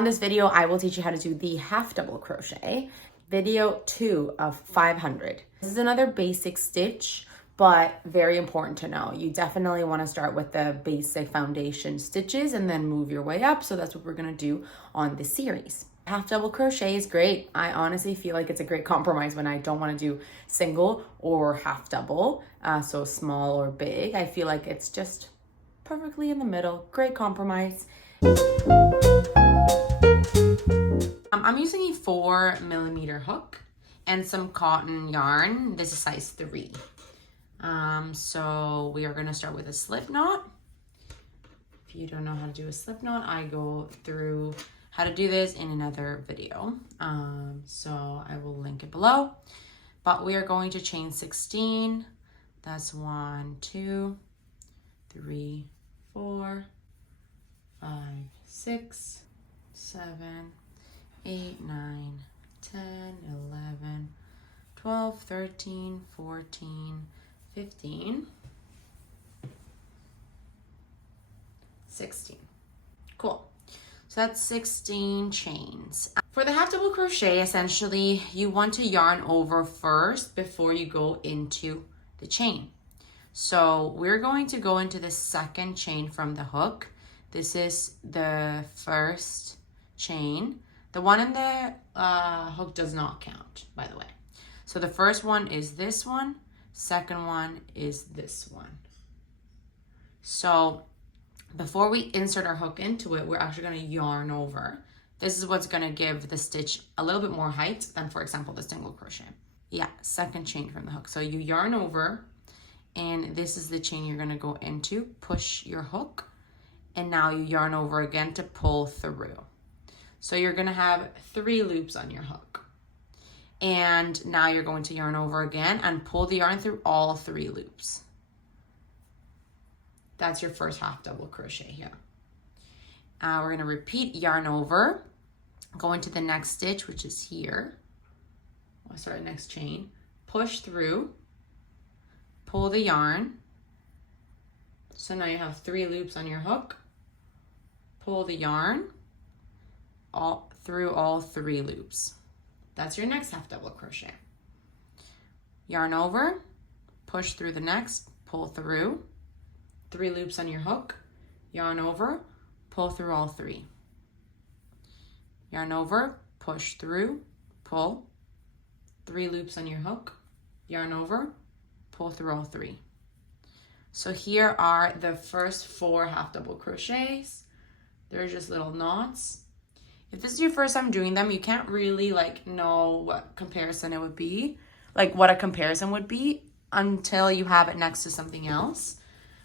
In this video, I will teach you how to do the half double crochet. Video 2 of 500. This is another basic stitch, but very important to know. You definitely want to start with the basic foundation stitches and then move your way up. So that's what we're going to do on this series. Half double crochet is great. I honestly feel like it's a great compromise when I don't want to do single or half double, so small or big. I feel like it's just perfectly in the middle. Great compromise. I'm using a 4mm hook and some cotton yarn. This is size 3. So we are going to start with a slip knot. If you don't know how to do a slip knot, I go through how to do this in another video. So I will link it below. But we are going to chain 16. That's 1, 2, 3, 4, 5, 6, 7, 8, 9, 10, 11, 12, 13, 14, 15, 16. Cool. So that's 16 chains. For the half double crochet, essentially, you want to yarn over first before you go into the chain. So we're going to go into the second chain from the hook. This is the first chain. The one in the hook does not count, by the way. So the first one is this one. Second one is this one. So before we insert our hook into it, we're actually going to yarn over. This is what's going to give the stitch a little bit more height than, for example, the single crochet. Yeah, second chain from the hook. So you yarn over, and this is the chain you're going to go into. Push your hook, and now you yarn over again to pull through. So you're going to have 3 loops on your hook. And now you're going to yarn over again and pull the yarn through all 3 loops. That's your first half double crochet here. We're going to repeat yarn over, go into the next stitch, which is here. Next chain. Push through, pull the yarn. So now you have 3 loops on your hook. Pull the yarn through all 3 loops. That's your next half double crochet. Yarn over, push through the next, pull through, 3 loops on your hook, yarn over, pull through all 3. Yarn over, push through, pull, 3 loops on your hook, yarn over, pull through all 3. So here are the first 4 half double crochets. They're just little knots. If this is your first time doing them, you can't really know what comparison it would be, what a comparison would be until you have it next to something else.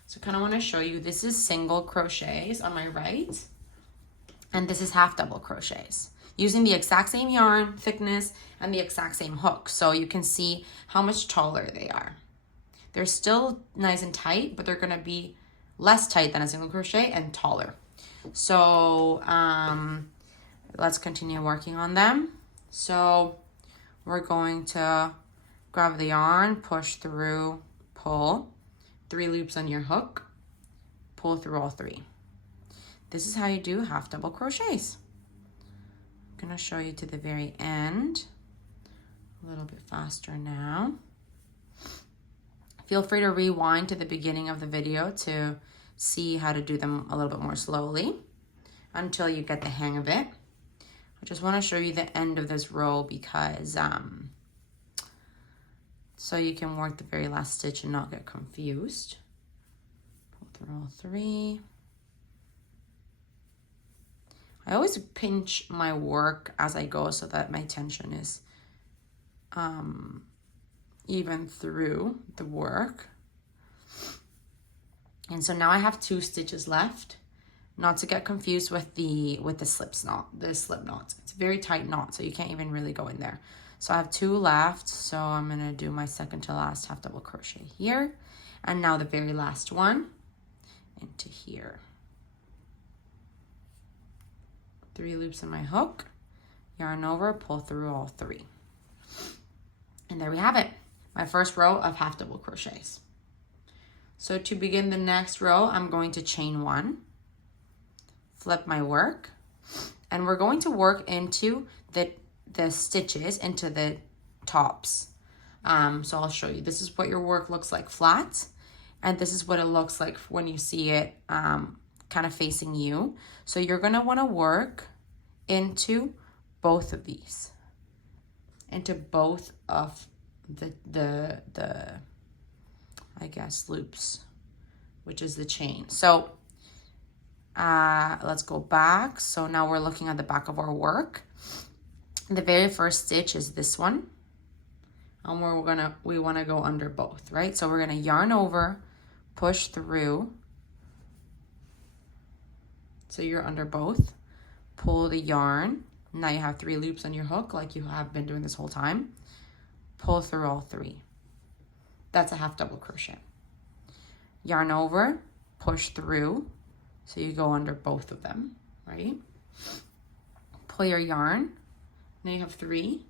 So I kind of want to show you, this is single crochets on my right, and this is half double crochets using the exact same yarn thickness and the exact same hook. So you can see how much taller they are. They're still nice and tight, but they're going to be less tight than a single crochet and taller. So let's continue working on them. So we're going to grab the yarn, push through, pull, 3 loops on your hook, pull through all 3. This is how you do half double crochets. I'm going to show you to the very end a little bit faster now. Feel free to rewind to the beginning of the video to see how to do them a little bit more slowly until you get the hang of it. I just want to show you the end of this row because so you can work the very last stitch and not get confused. Pull through all 3. I always pinch my work as I go so that my tension is even through the work. And so now I have 2 stitches left. Not to get confused with the slip knot. It's a very tight knot, so you can't even really go in there. So I have 2 left, so I'm gonna do my second to last half double crochet here, and now the very last one into here. 3 loops in my hook, yarn over, pull through all 3. And there we have it, my first row of half double crochets. So to begin the next row, I'm going to chain 1, flip my work, And we're going to work into the stitches, into the tops. So I'll show you. This is what your work looks like flat, and this is what it looks like when you see it kind of facing you. So you're gonna wanna work into both of these, into both of the I guess loops, which is the chain. So let's go back. So now we're looking at the back of our work. The very first stitch is this one, and we want to go under both, right? So we're gonna yarn over, push through, so you're under both, pull the yarn. Now you have 3 loops on your hook like you have been doing this whole time. Pull through all 3. That's a half double crochet. Yarn over, push through, so you go under both of them, right? Pull your yarn. Now you have 3.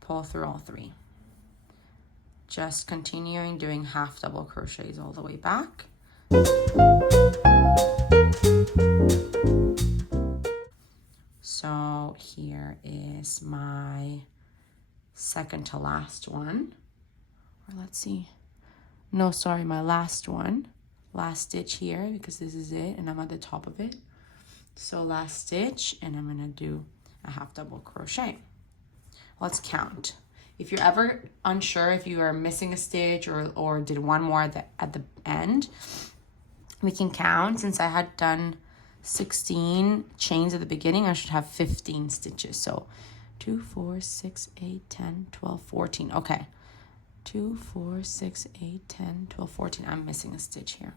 Pull through all 3. Just continuing doing half double crochets all the way back. So here is my second to last one, or let's see, no, sorry, my last one, last stitch here, because this is it and I'm at the top of it. So last stitch, and I'm gonna do a half double crochet. Let's count. If you're ever unsure if you are missing a stitch or did one more at the end, we can count. Since I had done 16 chains at the beginning, I should have 15 stitches. So 2, 4, 6, 8, 10, 12, 14. Okay. 2, 4, 6, 8, 10, 12, 14. I'm missing a stitch here.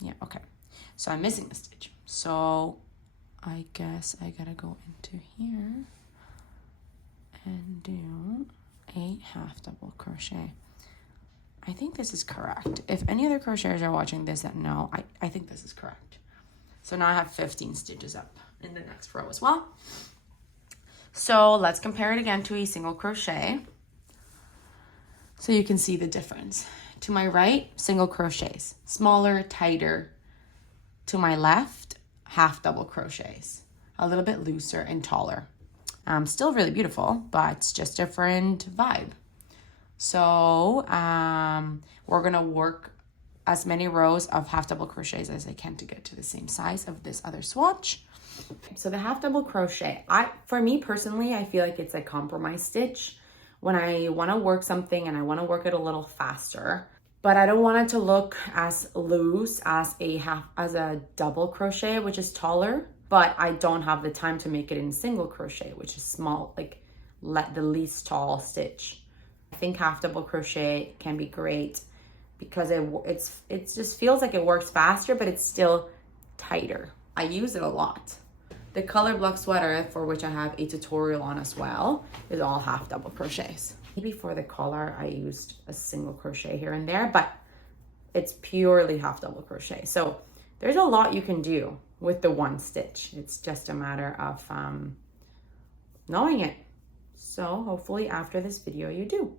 Yeah, okay. So I'm missing a stitch. So I guess I gotta go into here and do a half double crochet. I think this is correct. If any other crocheters are watching this that know, I think this is correct. So now I have 15 stitches up in the next row as well. So let's compare it again to a single crochet, so you can see the difference. To my right, single crochets, smaller, tighter. To my left, half double crochets, a little bit looser and taller. Still really beautiful, but it's just different vibe. So we're gonna work as many rows of half double crochets as I can to get to the same size of this other swatch. So the half double crochet, for me personally, I feel like it's a compromise stitch when I want to work something and I want to work it a little faster, but I don't want it to look as loose as a double crochet, which is taller, but I don't have the time to make it in single crochet, which is small, like the least tall stitch. I think half double crochet can be great because it just feels like it works faster, but it's still tighter. I use it a lot. The color block sweater, for which I have a tutorial on as well, is all half double crochets. Maybe for the collar, I used a single crochet here and there, but it's purely half double crochet. So there's a lot you can do with the one stitch. It's just a matter of knowing it. So hopefully after this video you do.